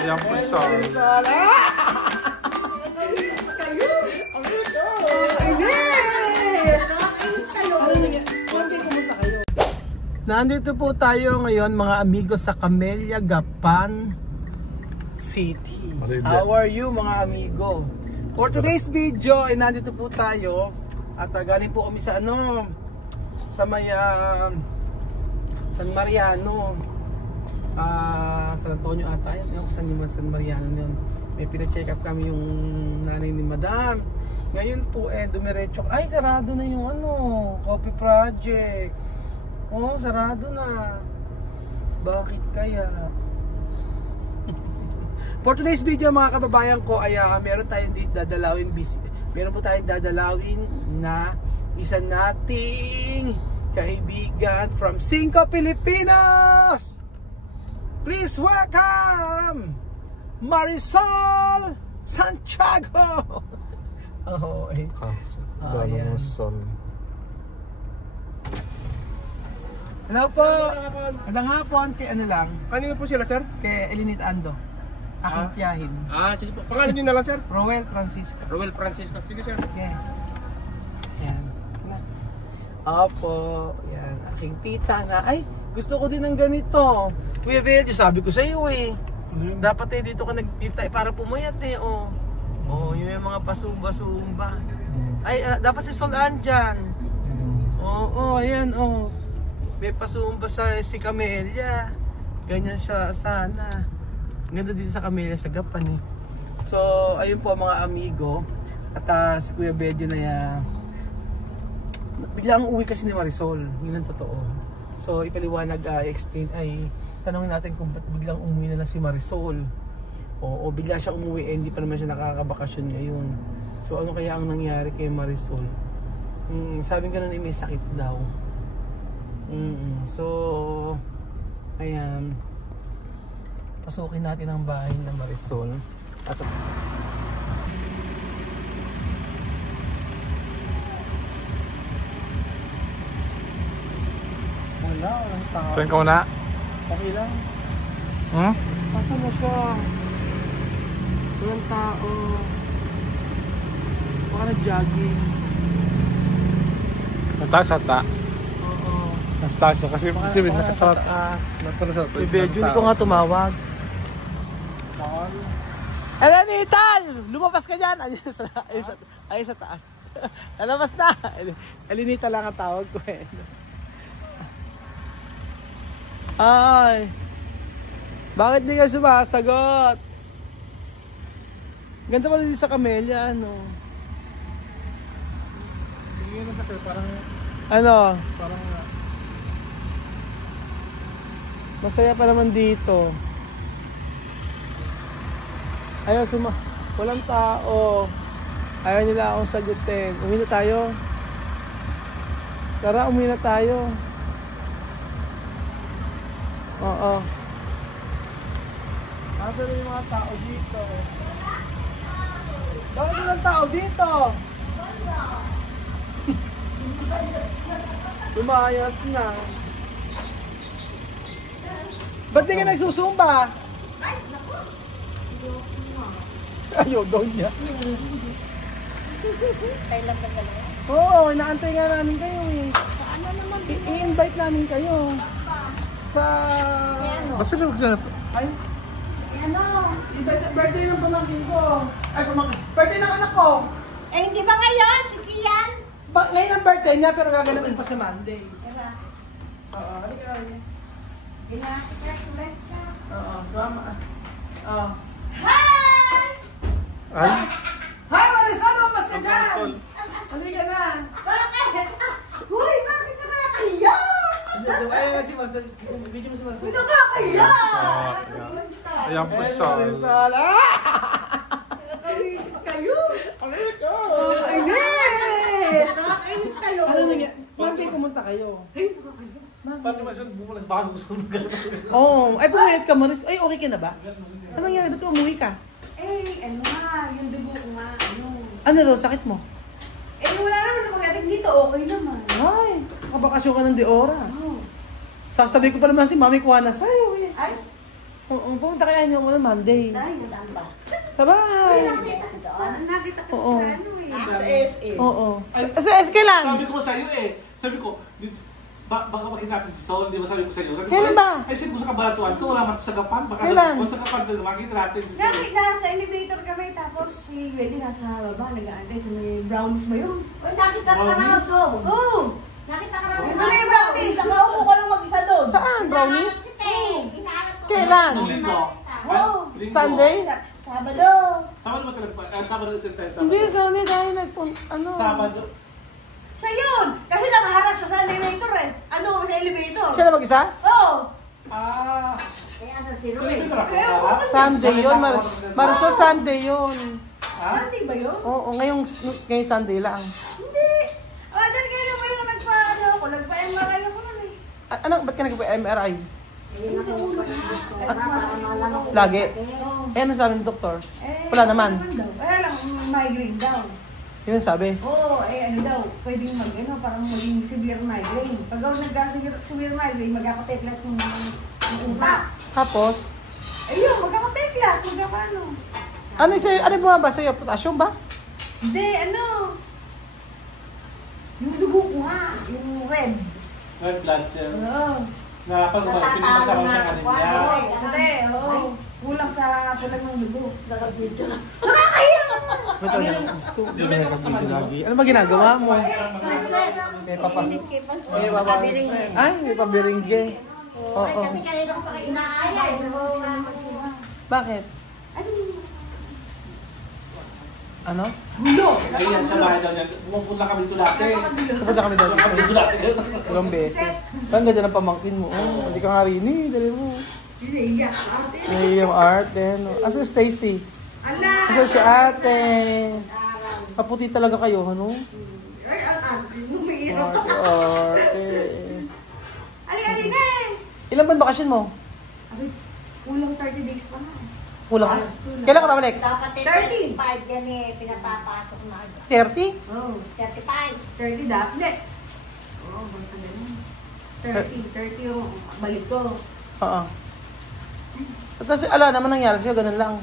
Ayan po siya. Nandito po tayo ngayon mga amigos sa Camellia Gapan City. How are you mga amigo? For today's video ay nandito po tayo at galing po kami sa sa may San Mariano, San Antonio ata yan. San Mariano yun. May pina-check up kami yung nanay ni Madam. Ngayon po dumiretso. Ay, sarado na yung Coffee Project. Oh, sarado na. Bakit kaya? For today's video mga kababayan ko ay meron tayong meron po tayong dadalawin na isa nating kaibigan from Cinco Pilipinas. Please welcome Marisol Santiago. Oh, ayan. Hello po. Magandang hapon. Kay lang? Kanino po sila, sir? Kay Elinita Ando. Aking tiyahin. Sige po. Pangalan nyo na lang, sir? Roel Francisco. Roel Francisco. Sige, sir. Okay. Yan. Opo. Yan. Aking tita na. Ay, gusto ko din ng ganito. Kuya Velio, sabi ko sa iyo dapat dito ka nagtita para pumayat yung mga pasumba-sumba. Ay, dapat si Sol andyan. Ayan may pasumba si Camellia. Ganyan siya sana. Ganda dito sa Camellia sa Gapan So, ayun po mga amigo. At si Kuya Bedyo na biglang uwi kasi ni Marisol. Yun ang totoo. So, ipaliwanag, explain, tanongin natin kung ba't biglang umuwi na si Marisol. O bigla siya umuwi, hindi pa naman siya nakakabakasyon ngayon. So, ano kaya ang nangyari kay Marisol? Sabi nga na may sakit daw. So, ayan. Pasukin natin ang bahay ng Marisol. At walang tao. Tuwing ka na? Okay lang. Pasan na siya? Walang tao. Baka nag-jogging. Nataas ata. Oo. Nataas siya kasi nakasarap. May bedyo, hindi ko nga tumawag. Elenital! Lumabas ka dyan! Ayun sa taas. Lalabas na! Elenita lang ang tawag ko Ay! Bakit di ka sumasagot? Ganda pala din sa Camellia, Sige na sa parang... Parang... Masaya pa naman dito. Ayaw walang tao. Ayaw nila akong sagutin. Umuwi na tayo. Tara, umuwi na tayo. Oo. Nasaan na yung mga tao dito? Bakit walang tao dito? Lumayas na. Ba't di ka nagsusumba? Ayaw daw niya. Kailan ba dalawa? Oo, inaantay nga namin kayo Ano naman? I-invite namin kayo. Sa... Basta na huwag na ito. Ay? Birthday ng pamangkin ko. Ay, birthday ng anak ko. Hindi ba ngayon? Sige yan. Ngayon ang birthday niya pero gaganapin pa sa Monday. Tara. Oo, halika na. Ginagawa ka. Oo, sumama. Hi! Ay? Hi, Marisol! Lumabas ka dyan! Halika na! Bakit? Uy, bakit ka nakakahiya? Ayun nga si Marisol. Video mo si Marisol. Uy, nakakahiya! Ayan po siya. Marisol! Nakakahiya kayo! Halika! Nakakainis! Nakakainis kayo! Ano nangyari? Bakit kayo pumunta kayo? Paano naman siya bumulag bagong sunugan? Oo. Ay, pumayat ka, Maris. Ay, okay ka na ba? Ano nangyari? Ba't umuwi ka? Ano nga, yung dugo ko nga, Ano daw, sakit mo? wala naman pagdating dito, okay naman. Ay, nakabakasyon ka ng di oras. Sasabi ko pa naman si Mami kuha na sa'yo eh. Ay, Oo, pumunta kaya niyo ako ng Monday. saan ba? Sabay. Nakita ko Oo. sa ano eh. Sa SM. Oo. Kailan? Sabi ko sa iyo eh. Sabi ko, baka makita natin si Sol, di ba sabi ko sa iyo? Sabi ko, Kailan ba? Ay, sabi ko sa kabalatuan to, wala man to sa Gapan. Baka Kailan? Sa Gapan, makita natin si Sol. Nakita sa elevator kami, tapos si Weddy nasa baba, nag-aantay sa may brownies ba yun? Uy, nakita ka na ako. Oo! Nakita ka na ako. Sa may brownies, nakaupo ka lang mag-isa doon. Saan? Brownies? Inaarap ko. Kailan? Nung linggo. Oo. Linggo. Sunday? Sabado. Sabado ba talaga? Sabado isa tayo. Hindi, Sunday dahil ano. Sabado. Siya yun! Kasi nakaharap siya sa elevator eh. Ano sa elevator? Siya na mag-isa? Oo! Ah. Kaya sa sino Sabi eh. ko sa Kaya ako. ako- Sunday yun. Marisol Sunday yun. Ha? Hindi ba yun? Oo, ngayong Sunday lang. Hindi! Dahil kailan ba yung nagpa-ano ako? Nagpa-MRI ako nun eh. Ano, ba't ka nagpa-MRI? Ayun ako yung pag-ibig ko. Lagi. Eh, ano sabi ng doktor? Wala naman. Daw. Kaya lang, migraine daw. Yun sabi. Oo, ano daw, pwedeng parang maging severe migraine. Pag ako nagka-severe migraine, magkakateklat yung utak. Tapos, Ayun, magkakateklat, magkakano. ano bumaba sa'yo? Potassium ba? Hindi, yung dugo ko nga, yung red. Red blood cell. Oo. Na pag pinagkakaroon siya kanina. Hindi, oo. Kulang sa pulang ng dugo. Nakabidyo na. Ba't ang gusto ko? Lagi. Ano ba ginagawa mo? May papa. May papa. Ay, may pabiringge. Oo. Kasi kanina ko pa kayo inaayay. Bakit? Ano? Gulo! Ayan, sa bahay daw niya. Pumupunta kami dito dati. Pupunta kami doon. Kami dito dati. Ilang beses. Ang ganda ng pamangkin mo. Oh, hindi ka nga rin eh. Dali mo. Hindi, ate. May yung art din. Asa si Stacy? Ala! Asa si ate? Kaputi talaga kayo, ano? Ay, umiirap. Arte. Ali na eh! Ilan ba bakasyon mo? Abi, kulang 30 days pa na. Kulang. Kailan ka babalik? Dapat 30. 35 yan eh. Pinapapasok na agad. 30? Oo. 35. 30 dapat. Hindi. Oo, basta ganun. 30 yung balik ko. Oo. Tapos ala naman nangyari sa'yo, ganun lang.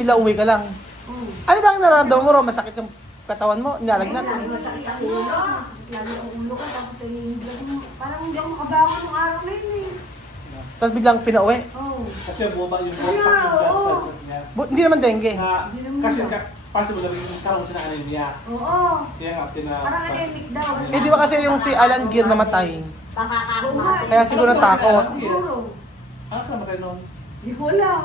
Pila uwi ka lang. Oo. Ano ba ang nararamdaman mo, Ro? Masakit yung katawan mo? Nilalagnat? Lalo masakit ang ulo. Lalo ang ulo ko. Tapos yung mo. Parang hindi ako makabangon ng araw na yun eh. Tapos biglang pinauwi? Oo. Kasi bumaba yung blood cell niya. Hindi naman dengue. Kasi possible na yung karoon siya ng anemia. Oo. Kaya nga Parang anemic daw. Eh di ba kasi yung si Alan Gear namatay? Baka Oo nga. Kaya siguro takot. Siguro. Ano ka namatay noon? Hindi ko alam.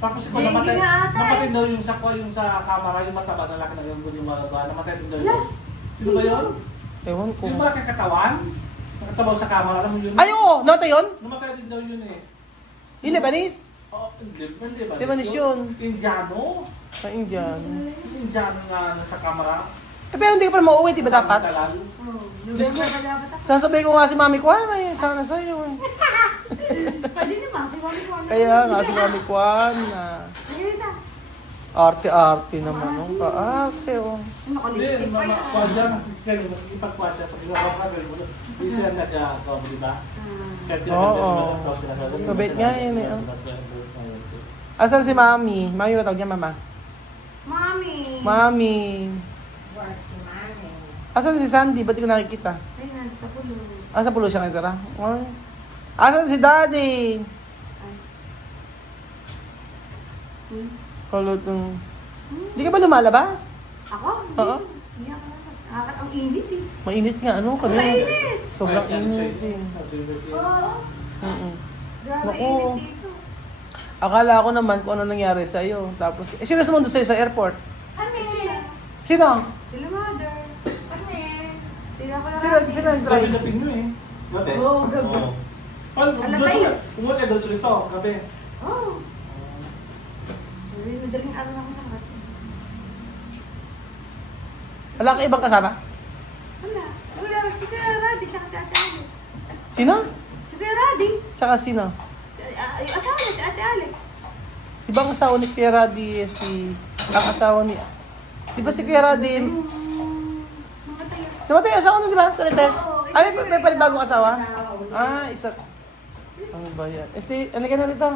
Tapos ikaw Dengue namatay. nga ata eh. Namatay daw yung sa kamera, yung mataba na laki na yung mga namatay din daw yun. Sino ba yun? Ewan ko. Yung malaking katawan? Nakatabaw sa kamera, alam mo yun? Ay oo! Namatay yun? Namatay din daw yun eh. Yung Lebanese? Oo, hindi ba? Lebanese yun. Indiano? Sa Indian. Indiano na nasa kamera. Eh pero hindi ka pa mauwi, di ba dapat? Talal. Oo. Diyos ko. November pa dapat ako. Sasabihin ko nga si Mami Kwan, ay sana sa'yo eh. Pwede naman. Si Mami ko. Kaya nga si Mami Kwan na Ayun na. arte-arte naman. Ang kaarte oh. Hindi, Naka-lipstick pa yan. kwadya. Kaya ipag-kwadya. Pag ginagawa ka, hindi sila nag-gawin, di ba? Oo. Kabit nga yun eh, oh. Asan si Mami? Mami ba tawag niya, Mama? Mami. Mami. work si Mami. Asan si Sandy? Ba't di ko nakikita? Ayun, sa pulo. Ah, sa pulo siya nagtara? Ay. Asan si Daddy? Kulot ng... Hindi ka ba lumalabas? Ako? Oo. Hindi ako naman. Ang init eh. Mainit nga, ano? Kami. Mainit! Sobrang init eh. Oo. Mm-mm. Grabe Naku. init dito. Akala ko naman kung ano nangyari sa'yo. Tapos, sino sumundo sa'yo sa airport? Kami. Sino? Sila mother. Kami. Sila ko lang. Sino Grabe nag-drive? dating mo eh. Gabi? Oo, gabi. Paano? Alas 6. Pumunta doon sa ito, gabi. Oo. Madaling araw ako nakarating. Wala ka ibang kasama? Wala. Wala. Si Kuya Raddy tsaka si Ate Alex. Sino? Si Kuya Raddy. Tsaka sino? Yung asawa niya, si Ate Alex. Di ba ang asawa ni Kuya Raddy si... Ang asawa ni... Di ba si Kuya Raddy... Mamatay. Namatay asawa na, di ba? Sa Lites? Oo, Ay, may panibagong asawa? Ah, isa... Ang bayan. Este, ano ka na rito?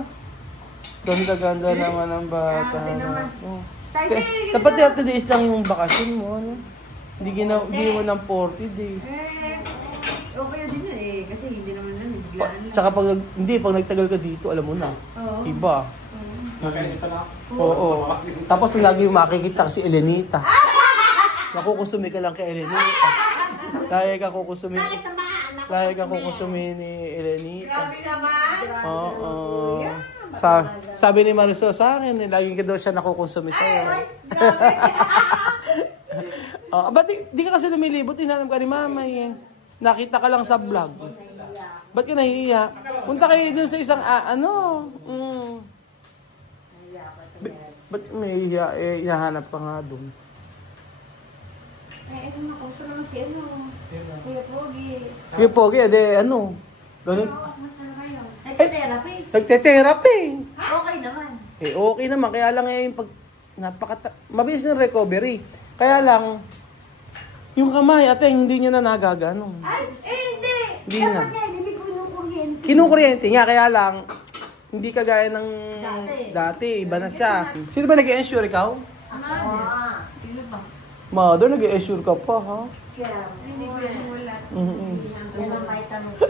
Ganda-ganda naman ang bata. Grabe naman. Oh. Sabi, Dapat 30 days lang yung bakasyon mo, ano? Hindi mo ng 40 days. okay na din yun eh. Kasi hindi naman yan. Biglaan lang. Tsaka pag nagtagal ka dito, alam mo na. Oo. Iba. Makainit pa na. Oo. Tapos lagi yung makikita si Elenita. Nakukusumi ka lang kay Elenita. Lagi ka kukusumi. Lagi ka kukusumi ni Elenita. Grabe naman. Oo. Sabi ni Marisol sa akin, lagi ka daw siya nakukusumi sa'yo. Ba't di ka kasi lumilibot? Hinanap ka ni Mama eh. Nakita ka lang sa vlog. Ba't ka nahihiya? Punta kayo dun sa isang ba't may hiya? Hinahanap ka nga dun. Ito na, gusto naman si Kuya Pogi. Sige Pogi, ganun. Nagte-therapy. Nagte-therapy. Okay naman. Okay naman, kaya lang yung mabilis ng recovery. Kaya lang, yung kamay, hindi niya na nagagano. Ay, hindi. Hindi Dapat na. yan, hindi ko kinukuryente. Kinukuryente nga, kaya lang, hindi kagaya ng dati. Iba na siya. Sino ba nag-i-insure ikaw? Sino ba? Mother, nag-i-insure ka pa, ha? Hindi ko yan wala. Yan ang may tanong ko.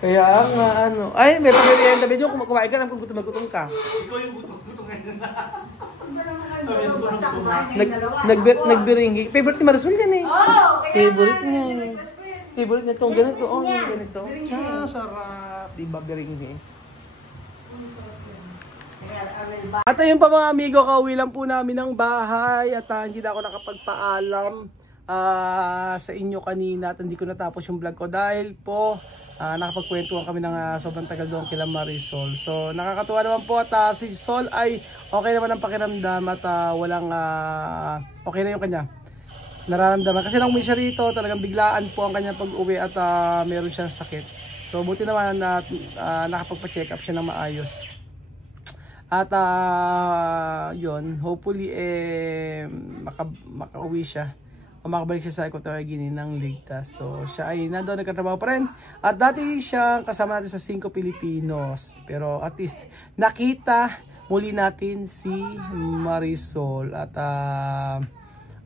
Kaya nga, ay, may pag-merienda video, kumain ka lang kung gutom ka. Ikaw yung gutom ngayon na. Nagbiringi. Favorite ni Marisol yan eh. Favorite niya. Request ko yan. Favorite niya itong ganito. Ganito. Sarap. Diba, biringi. At ayun pa mga amigo, kauwi lang po namin ng bahay at hindi na ako nakapagpaalam sa inyo kanina at hindi ko natapos yung vlog ko dahil po nakapagkwentuhan kami ng sobrang tagal doon kila Marisol. So nakakatuwa naman po at si Sol ay okay naman ang pakiramdam at walang okay na yung kanya nararamdaman. Kasi nang uwi siya rito, talagang biglaan po ang kanyang pag-uwi at meron siyang sakit. So buti naman na nakapagpa-check up siya ng maayos. At yun, hopefully makauwi siya o makabalik siya sa Equatorial Guinea ng ligtas. So siya ay nandoon nagkatrabaho pa rin. At dati siya kasama natin sa 5 Pilipinos. Pero at least nakita muli natin si Marisol. At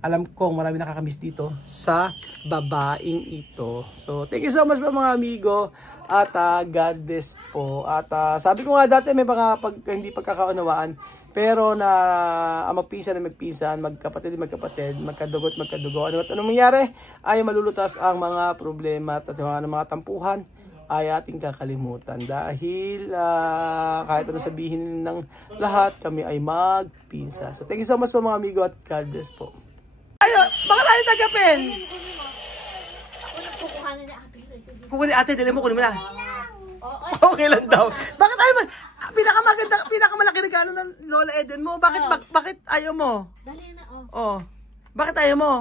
alam kong marami nakakamiss dito sa babaeng ito. So thank you so much po mga amigo. At God bless po. At sabi ko nga dati may mga hindi pagkakaunawaan. Pero na magpinsan na magpinsan, magkapatid, magkadugot, magkadugo. Ano mangyari ay malulutas ang mga problema at mga tampuhan ay ating kakalimutan. Dahil kahit ano sabihin ng lahat, kami ay magpinsa. So thank you so much po mga amigo at God bless po. Ayo, bakit tayo tagapin? Kukunin ate, dali mo, kunin mo na. Okay lang daw. Bakit ayaw mo? Pinakamalaki regalo ng Lola Eden mo. Bakit ayaw mo? Dali na, Oh. Bakit ayaw mo?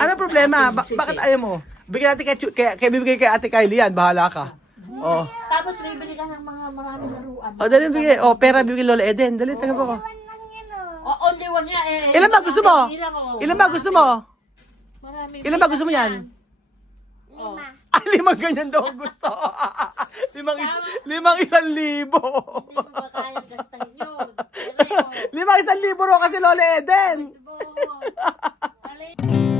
Ano problema? Bakit ayaw mo? Bigyan natin bibigay kay Ate Kylie yan. Bahala ka. Oh. Tapos bibili ka ng mga maraming laruan. Dali bigay. Pera bibigay Lola Eden. Dali, tanggap ako. Only one nga eh. Ilan ba gusto mo? Ilan ba gusto mo? Marami. Ilan ba gusto mo yan? 5. 5 ganyan daw ang gusto. 5,1,000. Hindi mo ba kaya gastahin yun? 5,1,000 raw kasi Lola Eden. Dali.